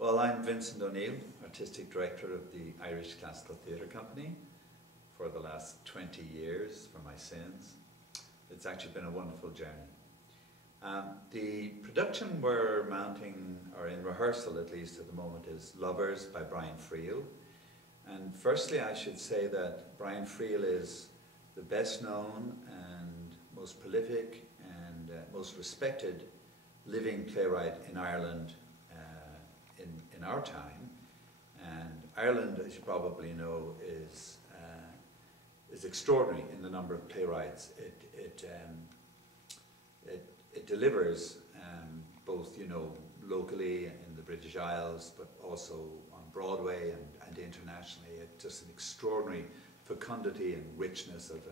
Well, I'm Vincent O'Neill, Artistic Director of the Irish Classical Theatre Company for the last 20 years for my sins. It's actually been a wonderful journey. The production we're mounting, or in rehearsal at least at the moment, is Lovers by Brian Friel. And firstly I should say that Brian Friel is the best known and most prolific and most respected living playwright in Ireland in our time. And Ireland, as you probably know, is extraordinary in the number of playwrights. It delivers both, locally in the British Isles, but also on Broadway and internationally. It's just an extraordinary fecundity and richness of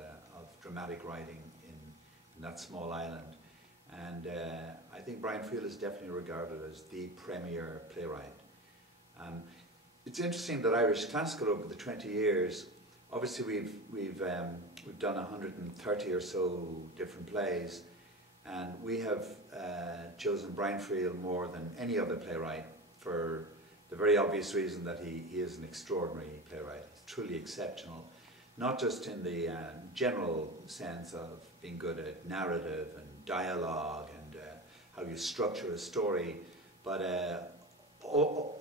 dramatic writing in that small island. And I think Brian Friel is definitely regarded as the premier playwright. It's interesting that Irish Classical over the 20 years, obviously we've done 130 or so different plays, and we have chosen Brian Friel more than any other playwright for the very obvious reason that he is an extraordinary playwright. He's truly exceptional, not just in the general sense of being good at narrative and dialogue and how you structure a story, but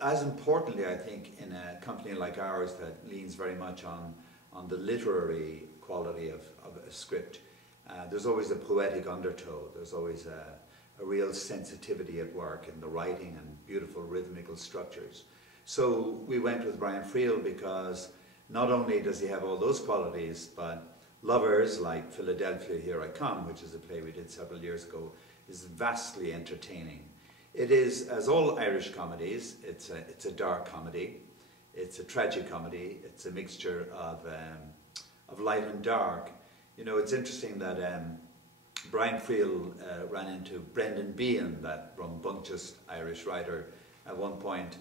as importantly, I think, in a company like ours that leans very much on the literary quality of a script, there's always a poetic undertow. There's always a real sensitivity at work in the writing and beautiful rhythmical structures. So we went with Brian Friel because not only does he have all those qualities, but Lovers, like Philadelphia, Here I Come, which is a play we did several years ago, is vastly entertaining. It is, as all Irish comedies, it's a dark comedy, it's a tragic comedy, it's a mixture of light and dark. It's interesting that Brian Friel ran into Brendan Behan, that rambunctious Irish writer, at one point,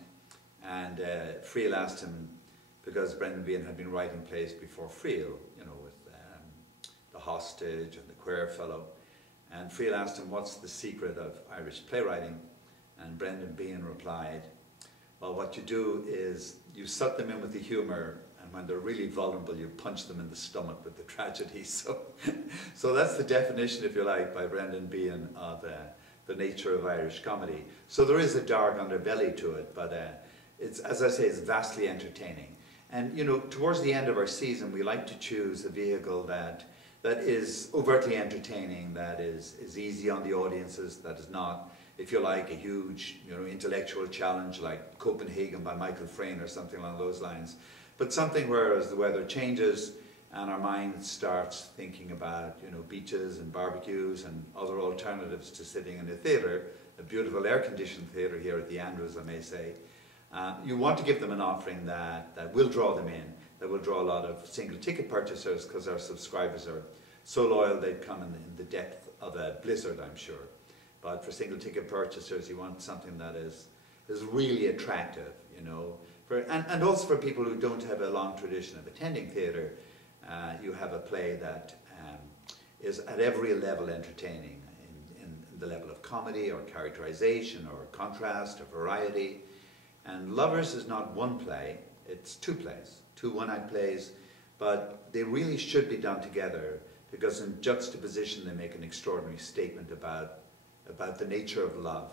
and Friel asked him, because Brendan Behan had been writing plays before Friel, with The Hostage and The Queer Fellow, and Friel asked him, what's the secret of Irish playwriting? And Brendan Behan replied, well, what you do is you suck them in with the humour, and when they're really vulnerable, you punch them in the stomach with the tragedy. So that's the definition, if you like, by Brendan Behan of the nature of Irish comedy. So there is a dark underbelly to it, but it's, as I say, it's vastly entertaining. And towards the end of our season, we like to choose a vehicle that is overtly entertaining, that is easy on the audiences, that is not, if you like, a huge intellectual challenge like Copenhagen by Michael Frayn or something along those lines, but something where, as the weather changes and our mind starts thinking about beaches and barbecues and other alternatives to sitting in a theatre, a beautiful air-conditioned theatre here at the Andrews, I may say, you want to give them an offering that will draw them in, that will draw a lot of single ticket purchasers, because our subscribers are so loyal they'd come in the depth of a blizzard, I'm sure. But for single ticket purchasers, you want something that is really attractive, and also for people who don't have a long tradition of attending theatre, you have a play that is at every level entertaining, in the level of comedy or characterization or contrast or variety. And Lovers is not one play, it's two plays, two one-act plays, but they really should be done together, because in juxtaposition they make an extraordinary statement about the nature of love.